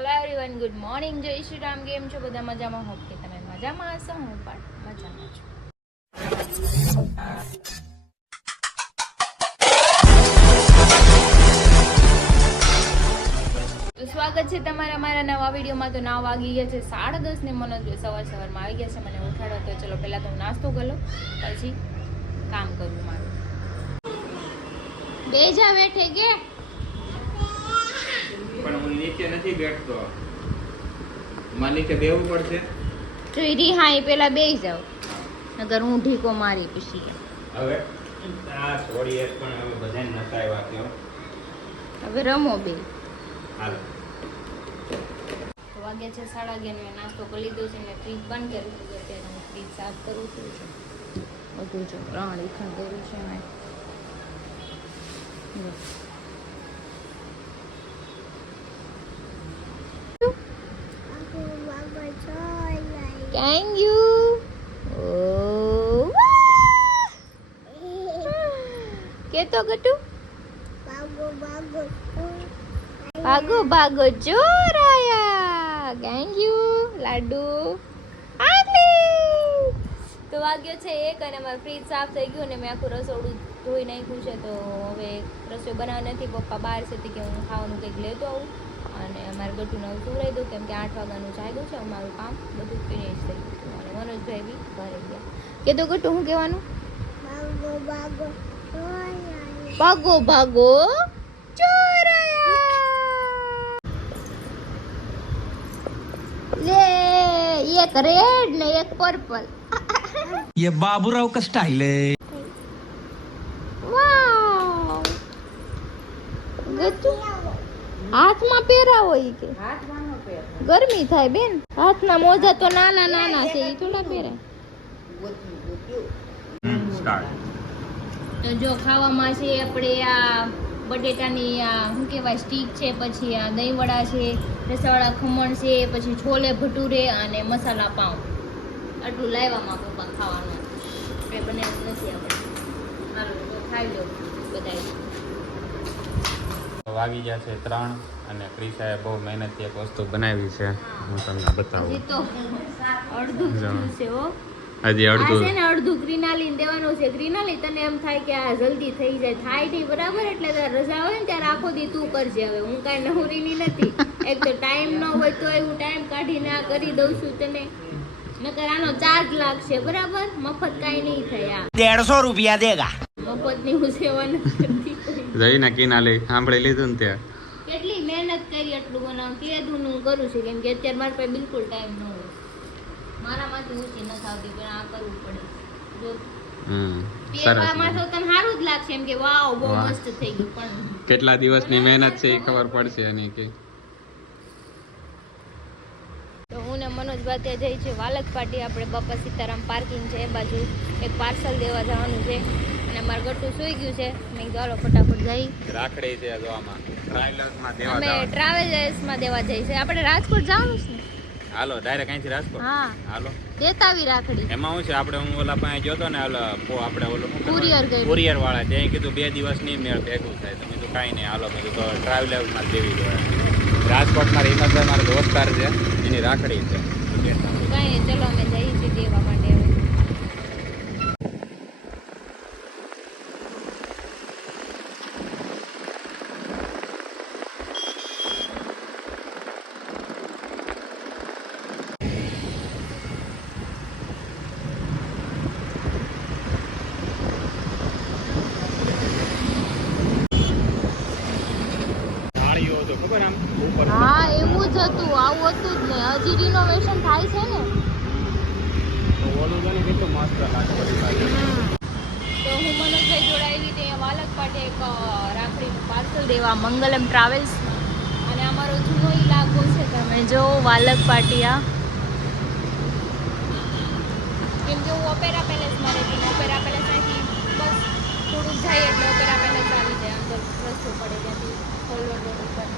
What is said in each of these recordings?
Hello everyone, good morning, જય શ્રી રામ. કેમ છો બધા? મજામાં? હોપ કે તમે મજામાં હશો. હું પણ મજામાં છું. તો સ્વાગત છે તમારા મારા નવા વિડીયોમાં. તો 9 વાગી ગયા છે, 10:30 ને મનોજ સવારમાં આવી ગયા છે મને ઉઠાડો. તો ચલો પહેલાં તો હું નાસ્તો કરી લઉં, પછી કામ કરવું મારું. બેજા બેઠે કે પણ હું નીચે નથી બેઠતો, મારે નીચે બેવું પડશે. તો રિહાઈ પેલા બેસી જાવ, નગર હું ઢીકો મારી પછી. હવે આ થોડી એક પણ હવે બધાને નસાવ્યા કેવો. હવે રમો બે. હાલ તો વાગ્યા છે 11:30 ને નાસ્તો કરી લીધો છે ને ફ્રીજ બંધ કર્યું હતું. અત્યારે હું ફ્રીજ સાફ કરું છું. બધું જો લીખણ કર્યું છે મેં. Thank you. Oh. કેતો ગટુ ભાગો ભાગો ચોર આયા. થેન્ક યુ લાડુ. તો વાગ્યો છે 1 અને મારું ફ્રીજ સાફ થઈ ગયું ને મેં આખું રસોડું ધોઈ નાખ્યું છે. તો હવે રસોઈ બનાવવા નથી. પપ્પા બહાર છે કે હું ખાવાનું કંઈક લેતો આવું અને અમારે ગટુને હું સુવડાવી દઉં, કેમ કે 8 વાગ્યાનું જાગ્યું છે. અમારું કામ બધું ફિનિશ થઈ ગયું અને મનોજભાઈ બી ઘરે ગયા. કે તો ગટુ શું કહેવાનું? ભાગો ભાગો ચોર આયા. લે એક રેડ ને એક पर्पल. ये बाबूराव का स्टाइल है. વાવ ગટુ હાથમાં પહેરા હોય કે ગરમી થાય બેન. હાથના મોજા તો નાના નાના છે, એ થોડા પહેરાય. સ્ટાર્ટ. તો જો ખાવામાં છે આપણે આ બટેટાની આ શું કહેવાય સ્ટીક છે, પછી આ દહીંવડા છે, રસાવાળા ખમણ છે, પછી છોલે ભટુરે અને મસાલા પાઉં. આટલું લાવવામાં પપ્પા ખાવાનું આપણે બનાવ્યું નથી. આપણે સારું તો ખાઈ લો બધા. વાગી ગયા છે 3 અને ક્રિશાએ બહુ મહેનતથી એક વસ્તુ બનાવી છે. હું તમને બતાવું. હજી તો અડધું થયું છે હો. હજી આ અડધું છે ને અડધું ગ્રીનાલી દેવાનું છે. ગ્રીનાલી તને એમ થાય કે આ જલ્દી થઈ જાય, થાય નહીં બરાબર. એટલે તારે રજા હોય ને ત્યારે આખો દી તું કરજે. હવે હું કાંઈ નવરીની નથી. એક તો ટાઈમ ન હોય તો હું ટાઈમ કાઢીને આ કરી દઉં છું તને. નકર આનો ચાર્જ લાગશે બરાબર. મફત કાંઈ નહીં થાય. આ 150 रुपया देगा. મફતની હું સેવા નથી કરતી. જઈને કિનાલી સાંભળી લીધું ને ત્યાં કેટલી મહેનત કરી એટલું બનાવું. કીધું હું કરું છું, કેમ કે અત્યારે મારા પાસે બિલકુલ ટાઈમ ન હોય. મારામાંથી ઊંચી નથી આવતી, પણ આ કરવું પડે. જો પહેરવામાં તો તને સારું જ લાગશે એમ કે વાવ બહુ મસ્ત થઈ ગયું, પણ કેટલા દિવસની મહેનત છે એ ખબર પડશે. એની કે તો હું ને મનોજ ભાત્યા જઈ છે વાલક પાટી. આપણે બાપા સીતારામ પાર્કિંગ છે એ બાજુ એક પાર્સલ દેવા જવાનું છે અને મારું ગટું સૂઈ ગયું છે. મેં કીધું હાલો ફટાફટ જઈ. રાખડી છે જો આમાં ટ્રાવેલર્સમાં દેવા અમે જવાનું. ટ્રાવેલર્સમાં દેવા જઈ છે. આપણે રાજકોટ જવાનું છે ને? હાલો ડાયરેક્ટ અહીંથી રાજકોટ. હા હાલો દેતાવી રાખડી. એમાં શું છે, આપણે હું ઓલા પાસે ગયો હતો ને આપણે ઓલું કુરિયર કર્યું. કુરિયર વાળા ત્યાં કીધું 2 દિવસ નહીં મેળ ભેગું થાય. તો કીધું કાંઈ નહીં હાલો. મેં કીધું ટ્રાવેલર્સમાં દેવી જોઈએ. રાજકોટમાં હિંમતભાઈ મારો દોસ્તાર છે, એની રાખડી છે. કાંઈ નહીં, ચલો અમે જઈએ છીએ દેવા માટે. હવે ખબર આમ ઉપર હા એવું જ હતું, આવું હતું જ ને. હજી રિનોવેશન થાય છે ને. ઓલું જોઈને કેટલું મસ્ત લાગે બધી બાજુ. તો હું મનોજભાઈ જોડે આવી હતી અહીંયા વાલક પાટે એક રાખડીનું પાર્સલ દેવા મંગલમ ટ્રાવેલ્સ. અને અમારો જૂનો ઇલાકો છે, તમે જો વાલક પાટિયા. કેમ કે હું ઓપેરા પેલેસમાં રહેતી. ઓપેરા પેલેસ અહીંથી બસ થોડુંક જાય એટલે ઓપેરા પેલેસ આવી જાય. અંદર રસ્તો પડે ત્યાંથી હોલવર રોડ ઉપર.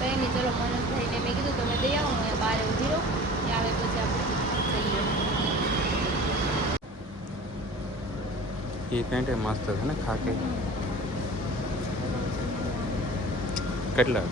તો એની ચલો મનોજભાઈને મેં કીધું તમે દઈ આવો, હું અહીંયા બહાર ઊભી રહું, ત્યાં આવે પછી આપણે જઈએ. એ પેન્ટ મસ્ત છે ને ખાકી. કેટલા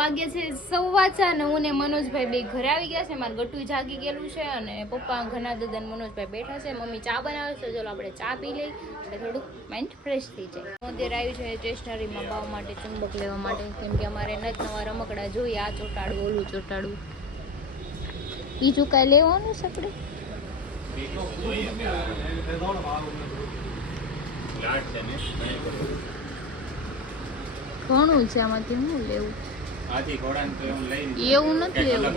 વાગે છે 4:15 ને હું ને મનોજભાઈ બે ઘરે આવી ગયા છે. મારું ગટુ જાગી ગયેલું છે અને પપ્પા ઘના દાદા ને મનોજભાઈ બેઠા છે. મમ્મી ચા બનાવે છે. ચલો આપણે ચા પી લઈ એટલે થોડુંક માઇન્ડ ફ્રેશ થઈ જાય. અત્યારે આવ્યું છે સ્ટેશનરીમાં બાવ માટે ચુંબક લેવા માટે, કેમ કે અમારે નવા રમકડા જોઈએ. આ ચોટાડું, ઓલું ચોટાડું, બીજું કાંઈ લેવાનું છે આપણે? ઘણું છે આમાંથી, શું લેવું? એવું નથી લેવું.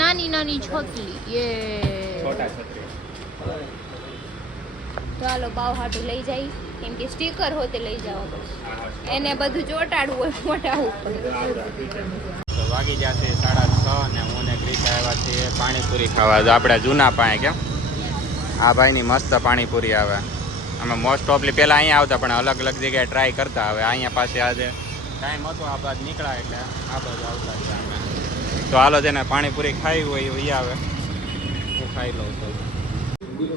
નાની નાની છોકલી એ ચાલો બાવ હાટું લઈ જાય, કેમ કે સ્ટીકર હોતે લઈ જવા પડે. એને બધું ચોટાડવું હોય, મોટાવું પડે. વાગી જશે 6:30 ને હું ને ક્રિશા આવ્યા છીએ પાણીપુરી ખાવા. આપણે જૂના પાસે કેમ આ ભાઈની મસ્ત પાણીપુરી આવે. અમે મોસ્ટ ઓફલી પહેલાં અહીંયા આવતા, પણ અલગ અલગ જગ્યાએ ટ્રાય કરતા. હવે અહીંયા પાસે આજે ટાઈમ હતો, આ બાદ નીકળ્યા એટલે આ બાજુ આવતા છે અમે. તો હાલો જેને પાણીપુરી ખાવી હોય એ આવે, હું ખાઈ લઉં છું.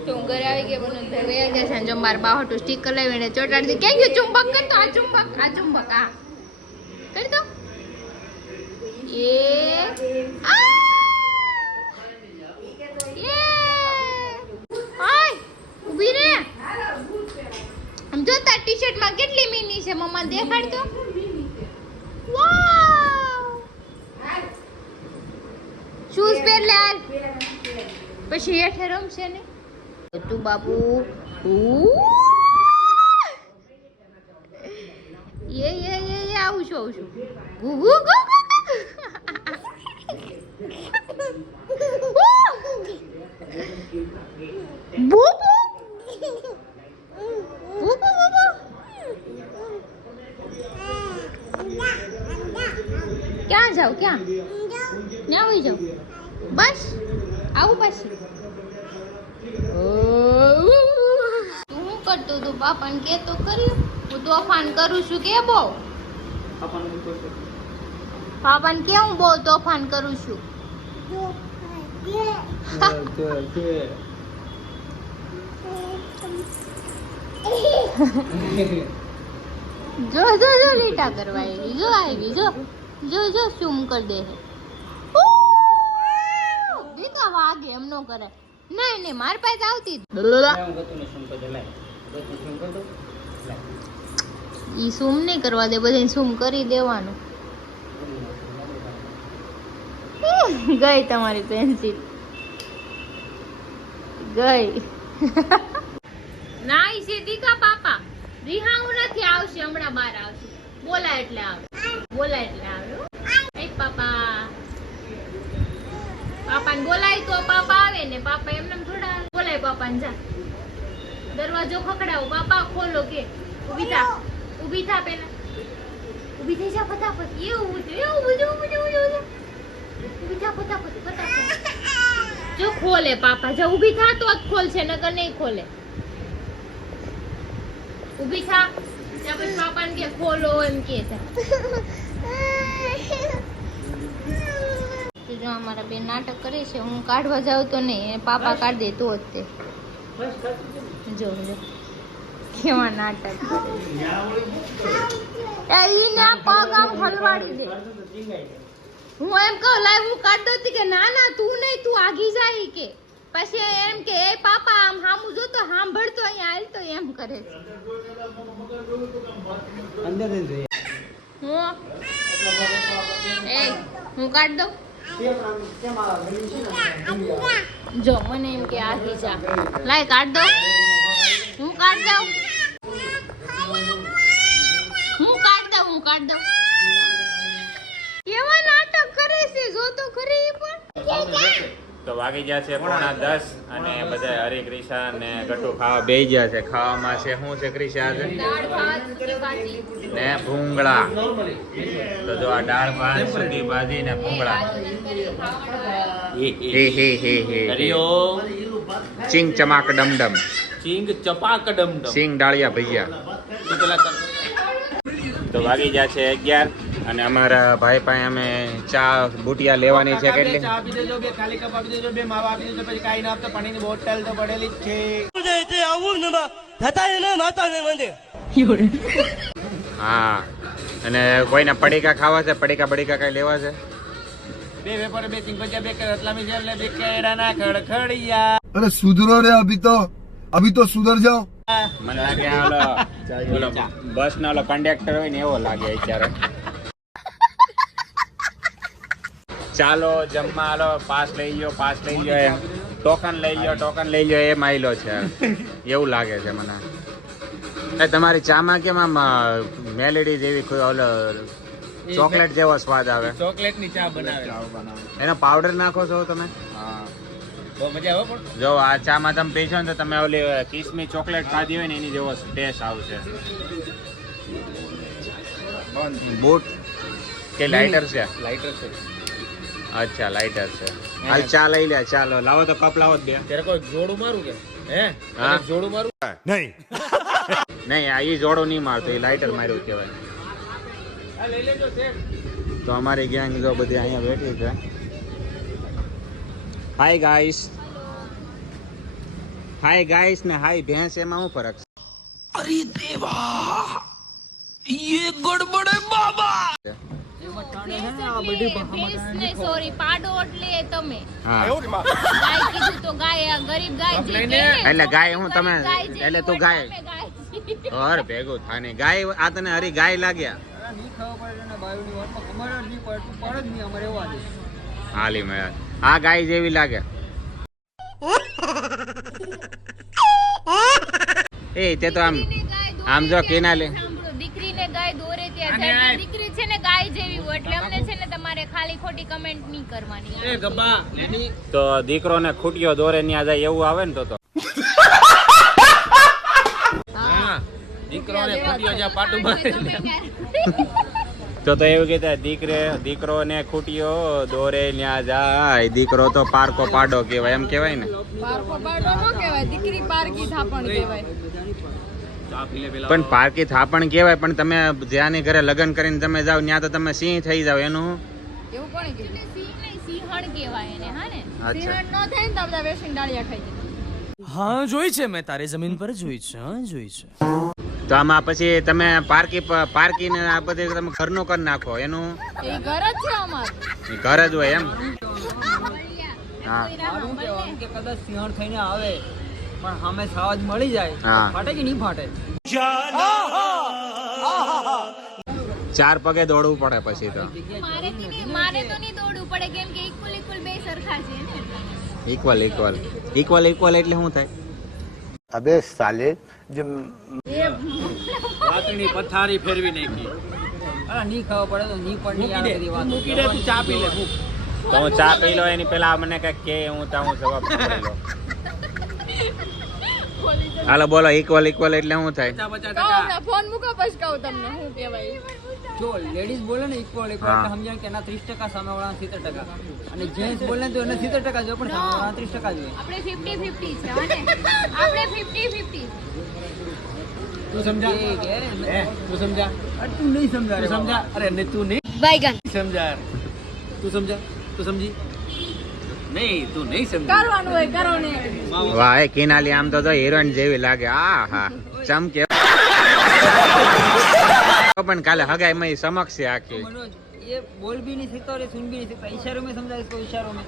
તો હું ઘરે આવી ગયા, બનો વયા ગયા છે. જો મારા બાહોટું સ્ટીકર લાવીને ચોટાડી દે. ક્યાં ગયું ચુંબક? કરતો આ ચુંબક, આ ચુંબક, આ કરી દો. એ ઉભી રે. આમ જો તાર ટી-શર્ટ માં કેટલી મીની છે, મમ્મા દેખાડ તો. વાવ, શૂઝ પહેર લે હાલ, પછી હેઠે રમશે ને તું બાપુ. એ આવું છું ગુ ગુ ગુ ક્યાં જાવ? ક્યાં ત્યાં આવી જાવ? બસ આવું પછી. તું શું કરતો તું? બાપાને કે તો કર્યું. હું તોફાન કરું છું કે બહુ? પાપાને કે હું બહુ તોફાન કરું છું? જો જો જો લીટા કરવા આવી. જો આવી, જો જો જો શું કર દે છે. દીકા વાગે એમ નો કરે. નહીં નહીં, મારી પાસે આવતી ઈ સૂમ નહીં કરવા દે, બધાને સૂમ કરી દેવાનું. ગઈ તમારી પેન્સિલ ગઈ. નાઈ છે દીકા પાપા. રિહાવું નથી, આવશે હમણાં બહાર આવશે. બોલા એટલે આવે, બોલા એટલે આવે. એ પાપા, પાપાને બોલાય તો પાપા આવે ને. પાપા એમને થોડા બોલાય. પાપાને જા દરવાજો ખખડાવો. પાપા ખોલો કે. ઊભી થા, ઊભી થા, પેલા ઊભી થઈ જા ફટાફટ. એવું બધું ઊભી થા ફટાફટ ફટાફટ. જો ખોલે પાપા, જો ઊભી થા તો જ ખોલશે, નકર નહીં ખોલે. ઊભી થા, ત્યાં પછી પાપાને કે ખોલો એમ કે છે. જો અમારા બે નાટક કરે છે. હું કાઢવા જાઉં તો નહીં, પાપા કાઢી દે તો જ તે. જો જો કેવા નાટક કરે. એને આ પગ આમ હલવાડી દે. હું એમ કહું લાવ હું કાઢ દઉં કે ના ના તું નહીં, તું આગી જાય કે. પછી એમ કે એ પાપા આમ હામું જો તો સાંભળતો અહીંયા હાલ તો એમ કરે છે. હું કાઢ દઉં. જો મને એમ કે આગી જા, લાય કાઢ દઉં. હું કાઢ દઉં, હું કાઢ દઉં. કેવા નાટક કરે છે, જો તો ખરી. પણ તો વાગી ગયા છે 9:30 અને બધા હરી ક્રિશા ને ગટુ ખાવા બેસી ગયા છે. ખાવામાં છે શું છે ક્રિશા આજે? દાળ ભાત સૂકી ભાજી ને ભૂંગળા. તો જો આ દાળ ભાત સૂકી ભાજી ને ભૂંગળા. ચિંગ ચમાક ડમડમ, ચિંગ ચપાક ડમડમ, સિંગ ડાળિયા ભૈયા. તો વાગી ગયા છે 11 અને અમારા ભાઈ પાસે અમે ચા બુટિયા લેવાની છે. કેટલી ચા આપી દેજો, બે ખાલી કપ આપી દેજો, બે માવા આપી દેજો, પછી કાઈ ના આપતો પાણીની બોટલ તો પડેલી જ છે. હા અને કોઈને પડીકા ખાવા છે? પડીકા કઈ લેવા છે? બે વેપાર, બે સિંગ ભજીયા, બે રતલામી સેવ ને બે કેળાના ખડખડિયા. अरे सुधरो रे अभी तो सुधर जाओ. મને લાગે આ ઓલો બસ નો ઓલો કંડક્ટર હોય ને એવો લાગે અત્યારે. ચાલો જમવા હાલો, પાસ લઈ લ્યો એમ, ટોકન લઈ લ્યો એમ આયલો છે એવું લાગે છે મને. તમારી ચામાં કેમ આમ મેલેડી જેવી ઓલો ચોકલેટ જેવો સ્વાદ આવે? ચોકલેટ ની ચા બનાવે. એનો પાવડર નાખો છો તમે? બહુ મજા આવે પણ. જો આ ચામાં તમે પીશો ને તો તમે ઓલી કિસમી ચોકલેટ ખાધી હોય ને એની જેવો ટેસ્ટ આવશે. બૂટ કે લાઇટર છે? લાઇટર છે. અચ્છા લાઇટર છે. હાલ ચા લઈ લે. ચાલો લાવો તો કપ લાવો બે. ત્યારે કોઈ જોડું મારું કે હે? હા. જોડું મારું નહીં આ ઈ જોડો નહીં મારતો, એ લાઇટર માર્યું કહેવાય. આ લઈ લેજો સેટ. તો અમારી ગેંગ જો બધી અહીંયા બેઠી છે. હાય ગાઈસ ને હાય ભેંસ, એમાં શું ફરક છે? સોરી પાડો એટલે તમે હા ગાય કીધું તો ગાય ગરીબ ગાય જે કે એટલે ગાય હું તમે ગાય જેવી એટલે તું હોય ગાય તમે ગાય છીએ. હર ભેગું થાને ગાય આ તને હરી ગાય લાગ્યા હાલી મેં આ ગાય જેવી લાગે. એ તે તો આમ જો કિનાલે સાંભળો, દીકરીને ગાય દોરે ત્યાં જાય એટલે દીકરી છે ને ગાય જેવી હોય એટલે અમને છે ને તમારે ખાલી ખોટી કમેન્ટ નહીં કરવાની. એ ગબ્બા એની તો દીકરો ને ખૂટ્યો દોરે ન્યા જાય એવું આવે ને તો હા દીકરોને ખોટીઓ જ્યાં પાટું બાંધે તો એવું કહેતા દીકરો ને ખૂટ્યો દોરે ન્યા જાય. દીકરો તો પારકો પાડો કહેવાય એમ કહેવાય ને. પારકો પાડો ન કહેવાય, દીકરી પારકી થાપણ કહેવાય. ચા પી લે પેલા. પણ પારકી થાપણ કહેવાય, પણ તમે જ્યાંની ઘરે લગ્ન કરીને તમે જાવ ત્યાં તો તમે સિંહ થઈ જાવ એનું. એવું કોણે કીધું? સિંહ નહીં, સિંહણ કહેવાય એને. હા ને અચ્છા સિંહણ ન થાય ને તો બધા વેસણ ડાળિયા ખાઈ જાય. હા જોઈ છે મેં તારી જમીન પર જોઈ છે. હા જોઈ છે. તો આમાં પછી તમે પારકીને આ બધું તમે ઘરનું કરી નાખો એનું એ ઘર જ છે અમાર. ઘર જ હોય એમ. હા સારું કહેવાનું કે કદાચ સિંહણ થઈને આવે પણ સામે સાવજ મળી જાય હા. ફાટે કે નહીં ફાટે? ચાર પગે દોડવું પડે પછી તો. મારે તો નહીં દોડવું પડે કેમ કે ઇક્વલ બે સરખા છે ને એટલે. ઇક્વલ એટલે શું થાય? अबे साले जब વાતની પથારી ફેરવી નાખી. અરે નહીં ખબર પડે તો નહીં પણ નહીં મૂકી દે આ બધી વાત. મૂકી દે તું ચા પી લે મૂક. તો હું ચા પી લો એની પેલા મને કઈક કે હું જવાબ આપી લો. હાલો બોલો ઇક્વલ એટલે શું થાય? 50% કહો હમણાં ફોન મૂકો પછી કહું તમને શું કહેવાય. જો લેડીઝ બોલે ને ઇક્વલ એટલે હા. સમજાય કે એના 30% સામેવાળા 70%. અને જેન્ટ્સ બોલે ને તો એને 70% જોઈએ પણ સામેવાળા 30% જોઈએ. આપણે 50-50 છે હા ને આપણે 50-50 તું સમજા એ કે હે તું સમજા અરે તું નહીં સમજા તું સમજા અરે ને તું નહીં બાયગન સમજા તું સમજા તું સમજી નહીં તું નહીં સમજા કરવાનું હોય કરો ને. વાહ એ કિનાલી આમ તો હિરોઈન જેવી લાગે. આ હા ચમકે પણ કાલે હગાઈ માં સમક્ષ છે આખી. मनोज ये बोल भी नहीं सकता और ये सुन भी नहीं सकता. इशारों में समझा इसको इशारों में.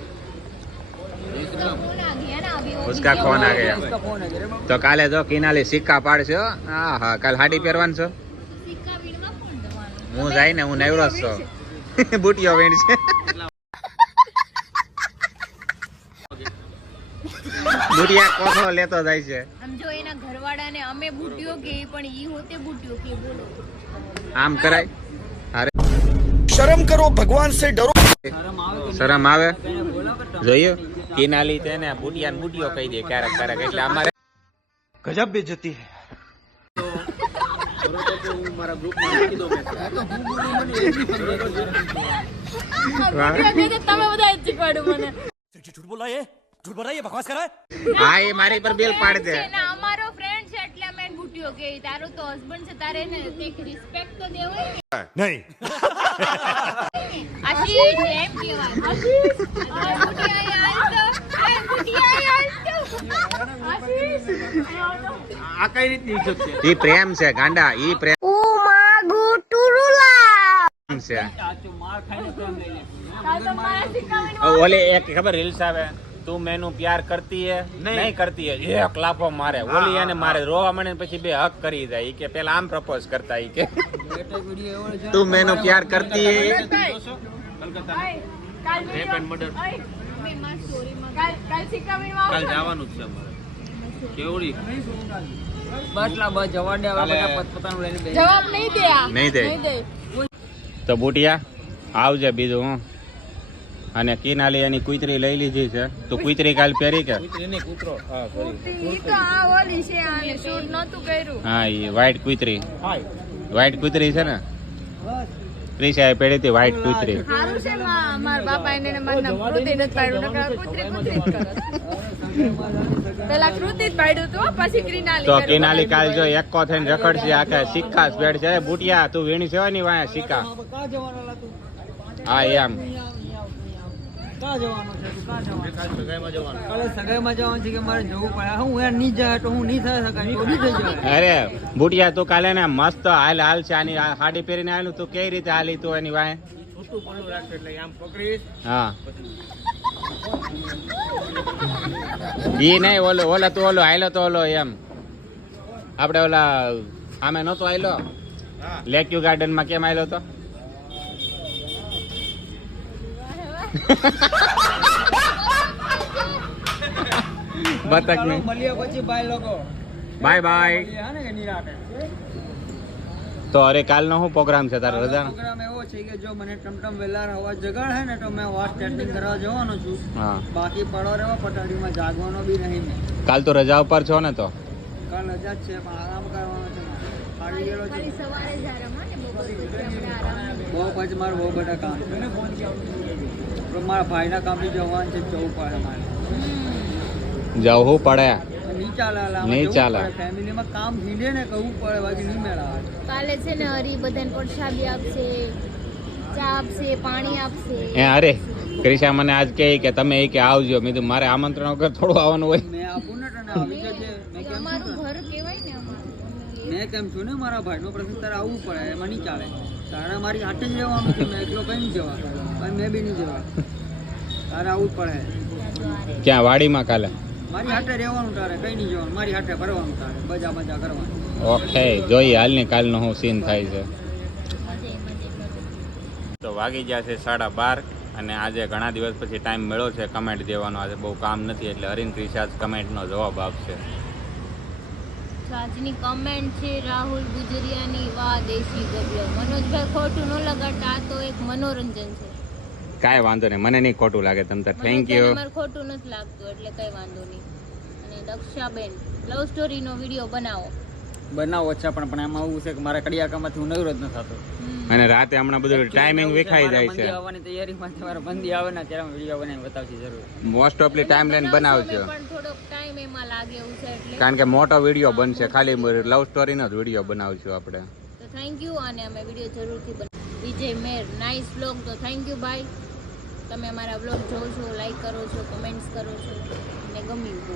फोन आ गया ना अभी वो उसका video फोन आ हो गया. इसका फोन है रे बाबू. તો કાલે જો કિનાલી સિક્કા પાડશે હો. હા હા કાલે હાડી પહેરવાનું છો? સિક્કા વીણવા કોણ જવાનું? હું જાય ને હું નવરો જ છું. બુટિયો વેણ છે. બુટિયા કોઠો લેતો જાય છે. આમ જો એના ઘરવાળાને અમે બુટ્યો કે પણ ઈ હોતે બુટ્યો કે બોલો આમ કરાય? અરે शर्म करो भगवान से डरो. शर्म आवे कि શરમ આવે? नहीं बोला कर જોયું કિનાલી તેને બુટિયા બુટિયો કહી દે ક્યારેક એટલે અમારે गजब बेइज्जती है. મારા ગ્રુપમાં નાખી દો મેં વાહ. તમે બધા જ શીખવાડું મને. झूठ बोल रहा है झूठ बोल रहा है बकवास कर रहा है. હા એ મારી પર બિલ પાડ દે. છે ને અમારો ફ્રેન્ડ છે એટલે અમે એને બુટ્યો કે તારો તો હસબન્ડ છે તારે એને એક રિસ્પેક્ટ તો દેવો ને. नहीं. આશીષ એમ કહેવાય આશીષ બુટિયા યાર તો બુટિયા યાર તો આશીષ આ કઈ રીતની ઇજ્જત છે? ઈ પ્રેમ છે ગાંડા ઈ પ્રેમ. છે સાચું માર ખાઈને પ્રેમ લઈ લે. કાલ તો મારા શીખવાનું ઓલે એક ખબર રીલ્સ આવે તું મેનુ પ્યાર કરતી હે નહીં કરતી હે એક લાફો મારે ઓલી એને મારે રોવા મળે ને પછી બે હક કરી જાય ઈ કે પેલા આમ પ્રપોઝ કરતા ઈ કે બેટો વિડીયો એવો છે. તું મેનુ પ્યાર કરતી હે કાલ વિડીયો કાલ શીખવામાં કાલ જવાનું જ છે અમારે કેવડી બસલા બસ જવા દે હવે બધા પોતપોતાનું લઈને બેસી. જવાબ નહીં દે આ નહીં દે તો બુટિયા આવજે બીજું હું અને કિનાલી એની કુતરી લઈ લીધી છે તું કુતરી કાલ પહેરી કે કૂતરો હા ઈ તો આ ઓલી છે આને શૂટ નહોતું કર્યું હા ઈ વ્હાઈટ કુતરી છે ને ક્રિશાએ પહેરી હતી વ્હાઈટ કુતરી સારું છે મારા બાપા એને મારા કૃતિ નથી પાડ્યું નકર કુતરી જ કરત પેલા કૃતિ જ પાડ્યું તો પછી ક્રિનાલી તો કર્યું. કિનાલી કાલ જો એકો થઈને રખડશે આખે સિક્કા સ્પેડ છે બુટિયા તું વીણી છે ની વાયા સિક્કા કાં જવાનો લા તું? હા એમ કાં જવાનો છે તું? કાં જવાનો? કાલ સગાઈમાં જવાનું કાલે સગાઈમાં જવાનું છે કે મારે જવું પડે હું યાર નહીં જાય તો હું નહીં થઈ શકાય તો નહીં થઈ જવાય. અરે બુટિયા તું કાલે ને મસ્ત હાલ છે આની આ સાડી પહેરીને આવેલું તું કઈ રીતે હાલી તું એની વાય છૂટું પડું રાખશે એટલે આમ પકડીશ હા ઈ નહીં ઓલો તો ઓલો હાલો તો ઓલો એમ આપણે ઓલા આમે નતો હાલો લેક્યુ ગાર્ડન માં કેમ હાલો તો બતક ચાલો નહીં મળીએ પછી બાય લોકો બાય બાય મળીએ હા ને કે નિરાંતે. તો અરે કાલનો શું પ્રોગ્રામ છે તારો રજા પ્રોગ્રામ એવો છે કે જો મને ટમટમ વેલા અવાજ જગાડે ને તો મેં અવાજ સ્ટેન્ડિંગ કરવા જવાનો છું. હા બાકી પડો રહેવો પટાડીમાં જાગવાનો બી નહીં મેં. કાલ તો રજા ઉપર છો ને તો કાલ રજા જ છે પણ આરામ કરવાનો છે મારે. હારી ગયેલો છે ખાલી સવારે જ આરામ હા ને બપોરે પછી આપણે આરામ નહીં. બહુ પછી મારે બહુ બધા કામ છે પણ મારા ભાઈના કામ બી જવાનું છે જવું પડે મારે જવું પડે નહીં ચાલે નહીં ચાલે. ફેમિલીમાં કામ ભીંડે ને કહું પડે બાકી નહીં મેળાવે. કાલે છે ને હરી બધાને પ્રસાદી આપશે ચા આપશે પાણી આપશે એ અરે ક્રિશા મને આજ કહે કે તમે એ કે આવજો મેં કીધું મારે આમંત્રણ વગર થોડું આવવાનું હોય મેં આપું ને તને આવી જજે મેં કેમ અમારું છું ઘર કહેવાય ને અમારું મેં કેમ છું ને મારા ભાઈનો પ્રસંગ તારે આવવું પડે એમાં નહીં ચાલે તારે મારી હાથે જ રહેવાનું છે મેં એકલો કઈ નહીં જવા પણ મેં બી નહીં જવા તારે આવવું જ પડે ક્યાં વાડીમાં કાલે મારી હાથે રહેવાનું તારે કઈ નહીં જવાનું મારી હાથે ફરવાનું તારે મજા મજા કરવાની ઓકે જોઈએ હાલની કાલનો શું સીન થાય છે તો વાગી ગયા છે 12:30 અને આજે ઘણા દિવસ પછી ટાઈમ મળ્યો છે કમેન્ટ દેવાનો આજે બહુ કામ નથી એટલે હરીન ક્રિશા જ કમેન્ટનો જવાબ આપશે તો આજની કમેન્ટ છે રાહુલ ગુજરિયાની વાહ દેશી ગબલો મનોજભાઈ ખોટું ન લગાડતા આ તો એક મનોરંજન છે કાંઈ વાંધો નહીં મને નહીં ખોટું લાગે તમ તાર થેન્ક યુ મનોજભાઈને મારે ખોટું નથી લાગતું એટલે કઈ વાંધો નહીં અને દક્ષાબેન લવ સ્ટોરીનો વિડીયો બનાવો બનાવો છે પણ એમાં એવું છે કે મારા કડિયાકામાંથી હું નવરો જ ન થતો અને રાતે હમણાં બધું ટાઈમિંગ વિખાઈ જાય છે બંદી આવવાની તૈયારીમાં તમારે બંદી આવે ને ત્યારે વિડીયો બનાવીને બતાવશે જરૂર મોસ્ટ ઓફલી ટાઈમ લાઈન બનાવજો પણ થોડોક ટાઈમ એમાં લાગે એવું છે એટલે કારણ કે મોટો વિડીયો બનશે ખાલી લવ સ્ટોરીનો જ વિડીયો બનાવશું આપણે તો થેન્ક યુ અને અમે વિડીયો જરૂરથી વિજય મેર નાઇસ વ્લોગ તો થેન્ક યુ ભાઈ તમે અમારા વ્લોગ જોવો છો લાઈક કરો છો કમેન્ટ્સ કરો છો અને ગમ્યું બહુ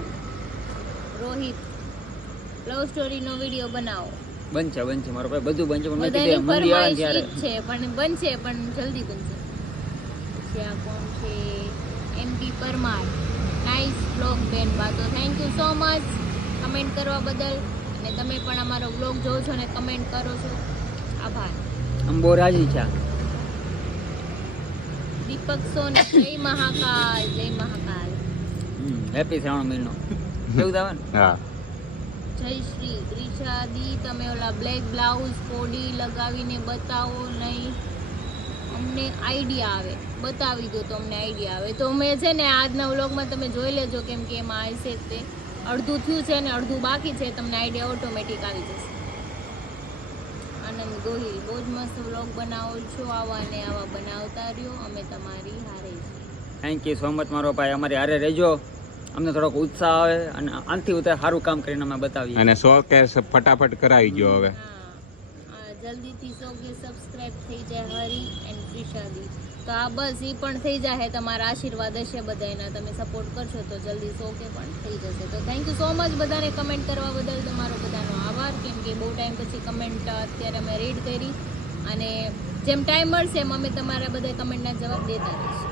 રોહિત લવ સ્ટોરીનો વિડીયો બનાવો બનશે મારો ભાઈ બધું બનશે પણ મેં બધાની કીધું મંદી આવે ફરમાઈશ ત્યારે ઈ જ છે પણ બનશે પણ જલ્દી બનશે પછી આ કોણ છે એમપી પરમાર નાઇસ વ્લોગ બેન બા તો thank you so much comment કરવા બદલ અને તમે પણ અમારો વ્લોગ જોવો છો અને કમેન્ટ કરો છો આભાર આમ બહુ રાજી છે દીપક સોની જય મહાકાલ હેપી શ્રાવણ મહિનો કેવું આવે ને હા જય શ્રી ત્રિશાદી તમે ઓલા બ્લેક બ્લાઉઝ કોડી લગાવીને બતાવો નહીં અમને આઈડિયા આવે બતાવી દો તો અમને આઈડિયા આવે તો મેં છે ને આજના વ્લોગમાં તમે જોઈ લેજો કેમ કે એમાં આવશે તે અડધું થયું છે ને અડધું બાકી છે તમને આઈડિયા ઓટોમેટિક આવી જશે આનંદ ગોહિલ બહુ જ મસ્ત વ્લોગ બનાવો છો આવા ને આવા બનાવતા રહ્યો અમે તમારી હારે છીએ થેન્ક યુ સો મચ મારો ભાઈ અમારી હારે રહેજો અમને થોડોક ઉત્સાહ આવે અને આનાથી વધારે સારું કામ કરીને અમે બતાવીએ અને 100 કે ફટાફટ કરાવી ગયો હવે હા જલ્દીથી 100 કે સબસ્ક્રાઇબ થઈ જાય હરી એન્ડ ત્રિશાદી તો આ બસ એ પણ થઈ જાય તમારા આશીર્વાદ હશે બધાના તમે સપોર્ટ કરશો તો જલ્દી 100 કે પણ થઈ જશે તો થેન્ક યુ સો મચ બધાને કમેન્ટ કરવા બદલ તમારો બધાનો આભાર કેમ કે બહુ ટાઈમ પછી કમેન્ટ અત્યારે અમે રીડ કરી અને જેમ ટાઈમ મળશે એમ અમે તમારા બધા કમેન્ટના જવાબ દેતા રહીશું.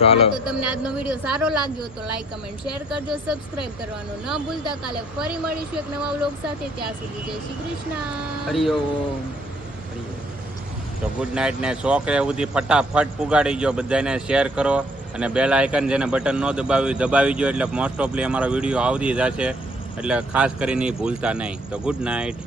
ચાલો તો તમને આજનો વિડીયો સારો લાગ્યો તો લાઈક કમેન્ટ શેર કરજો, સબસ્ક્રાઇબ કરવાનું ન ભૂલતા. કાલે ફરી મળીશું એક નવા વ્લોગ સાથે. ત્યાં સુધી જય શ્રી કૃષ્ણ. હરિઓમ. તો ગુડ નાઇટ ને છોકરે સુધી ફટાફટ પુગાડી ગયો, બધાને શેર કરો અને બેલ આઇકન જેને બટન ન દબાવી ગયો એટલે મોસ્ટ ઓફલી અમારો વિડીયો આવતી જશે, એટલે ખાસ કરીને ભૂલતા નહીં. તો ગુડ નાઇટ.